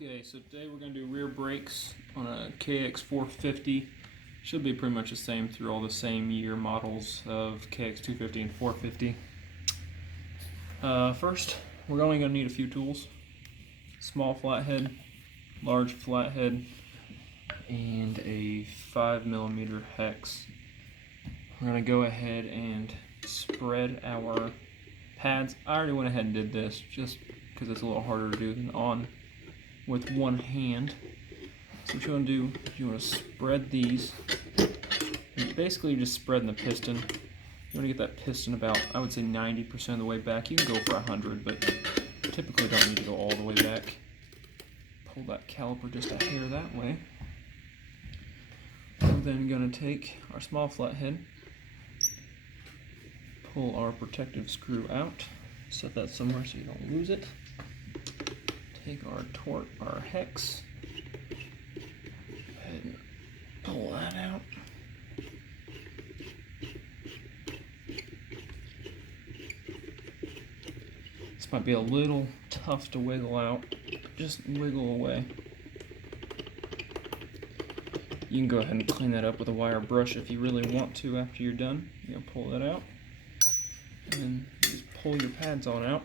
Okay, so today we're going to do rear brakes on a Kx450. Should be pretty much the same through all the same year models of Kx250 and 450. First, we're only going to need a few tools. Small flathead, large flathead, and a 5mm hex. We're going to go ahead and spread our pads. I already went ahead and did this just because it's a little harder to do than on with one hand. So what you want to do, you want to spread these. And basically you're just spreading the piston. You want to get that piston about, I would say 90% of the way back. You can go for 100, but typically don't need to go all the way back. Pull that caliper just a hair that way. We're then going to take our small flathead, pull our protective screw out, set that somewhere so you don't lose it. Take our hex, and pull that out. This might be a little tough to wiggle out. Just wiggle away. You can go ahead and clean that up with a wire brush if you really want to after you're done. You'll pull that out, and then just pull your pads on out.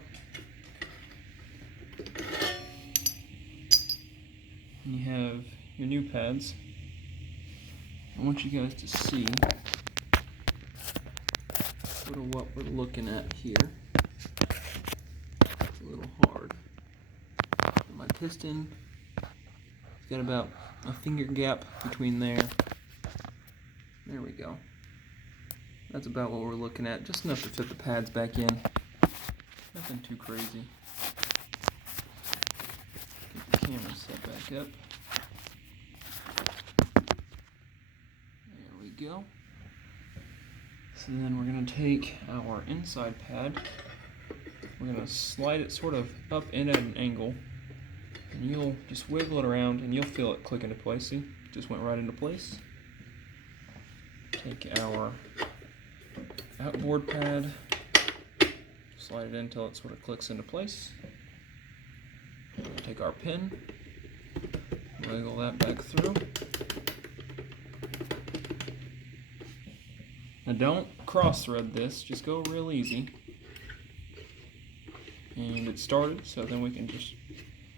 And you have your new pads. I want you guys to see sort of what we're looking at here. It's a little hard. My piston, it's got about a finger gap between there. There we go. That's about what we're looking at. Just enough to fit the pads back in. Nothing too crazy. Get the camera set back up. There we go. So then we're going to take our inside pad. We're going to slide it sort of up in at an angle. And you'll just wiggle it around and you'll feel it click into place. See? It just went right into place. Take our outboard pad, slide it in until it sort of clicks into place. Take our pin, wiggle that back through. Now don't cross thread this, just go real easy. And it started, so then we can just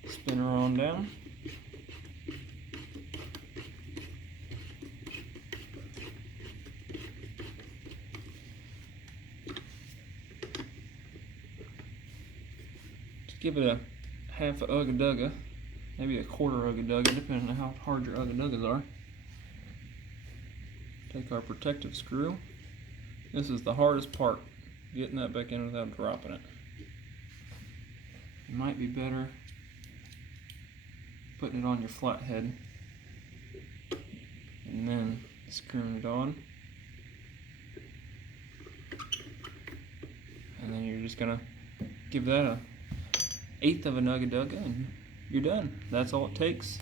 spin her on down. Just give it a half a ugga-dugga, maybe a quarter ugga-dugga, depending on how hard your ugga-duggas are. Take our protective screw. This is the hardest part, getting that back in without dropping it. It might be better putting it on your flathead and then screwing it on. And then you're just gonna give that a 1/8 of a ugga-dugga and you're done. That's all it takes.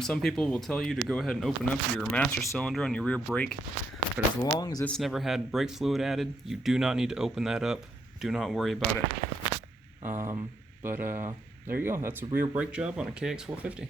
Some people will tell you to go ahead and open up your master cylinder on your rear brake, but as long as it's never had brake fluid added, you do not need to open that up. Do not worry about it. There you go. That's a rear brake job on a Kx450.